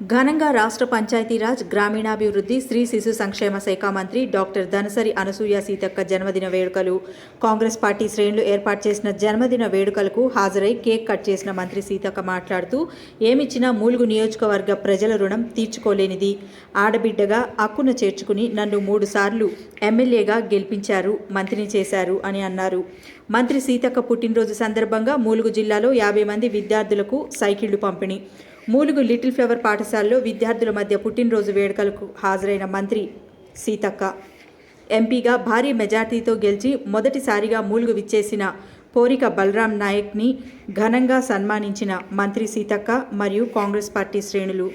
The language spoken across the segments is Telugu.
ఘనంగా రాష్ట్ర పంచాయతీరాజ్ గ్రామీణాభివృద్ధి స్త్రీ శిశు సంక్షేమ శాఖ మంత్రి డాక్టర్ ధనసరి అనసూయ సీతక్క జన్మదిన వేడుకలు. కాంగ్రెస్ పార్టీ శ్రేణులు ఏర్పాటు చేసిన జన్మదిన వేడుకలకు హాజరై కేక్ కట్ చేసిన మంత్రి సీతక్క మాట్లాడుతూ, ఏమిచ్చినా మూలుగు నియోజకవర్గ ప్రజల రుణం తీర్చుకోలేనిది. ఆడబిడ్డగా అక్కున చేర్చుకుని నన్ను 3 సార్లు ఎమ్మెల్యేగా గెలిపించారు, మంత్రిని చేశారు అని అన్నారు. మంత్రి సీతక్క పుట్టినరోజు సందర్భంగా మూలుగు జిల్లాలో 50 మంది విద్యార్థులకు సైకిళ్లు పంపిణీ. మూలుగు లిటిల్ ఫ్లవర్ పాఠశాలలో విద్యార్థుల మధ్య పుట్టినరోజు వేడుకలకు హాజరైన మంత్రి సీతక్క ఎంపీగా భారీ మెజార్టీతో గెలిచి మొదటిసారిగా మూలుగు విచ్చేసిన పోరిక బలరాం నాయక్ని ఘనంగా సన్మానించిన మంత్రి సీతక్క మరియు కాంగ్రెస్ పార్టీ శ్రేణులు.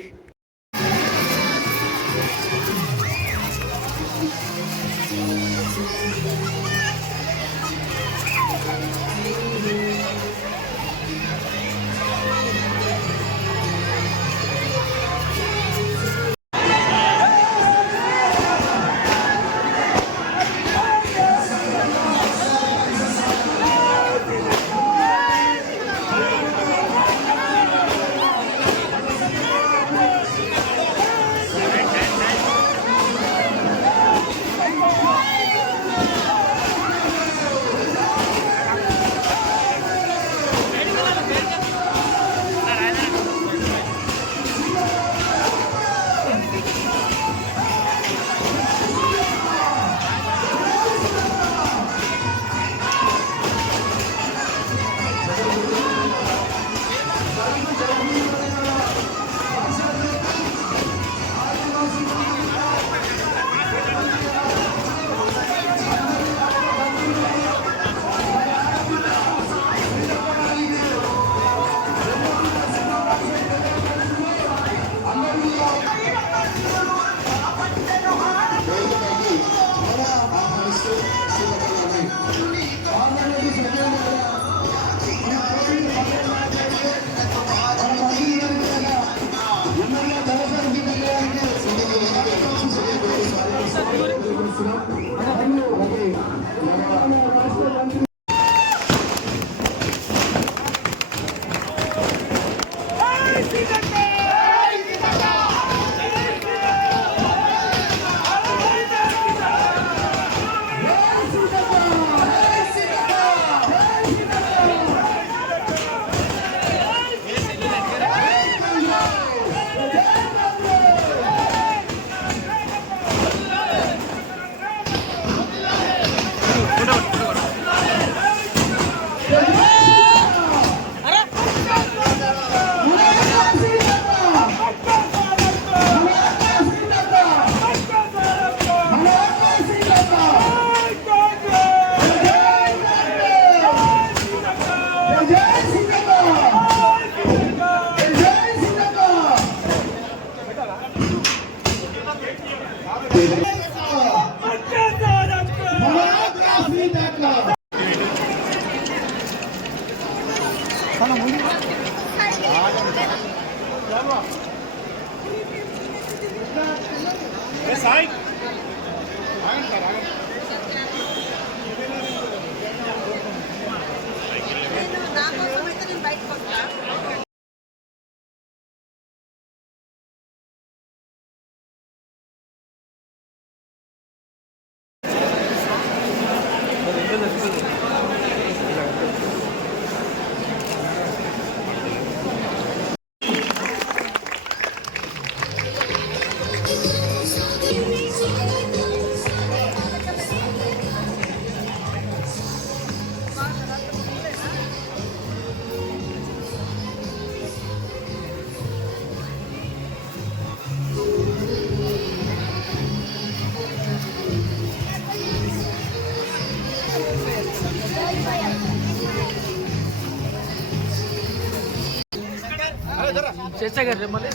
चेष्टा कर रहे मले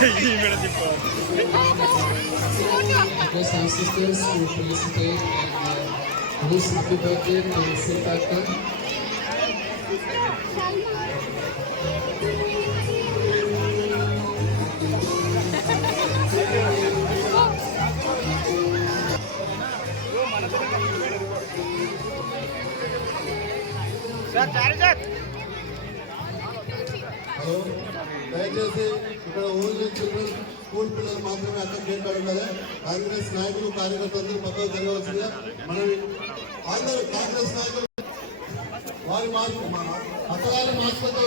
Request our sisters to felicitate and wish happy birthday to Sitaka. Hello, దయచేసి ఇక్కడ ఓన్లీ చిల్డ్రన్ స్కూల్ పిల్లలు మాత్రమే అక్కడ గేట్ అడుగుతుంది. కాంగ్రెస్ నాయకులు కార్యకర్తలు పక్కకు జరగవలసిందిగా మనవి. అందరూ కాంగ్రెస్ నాయకులు వారి అత్తగారి మాస్కులతో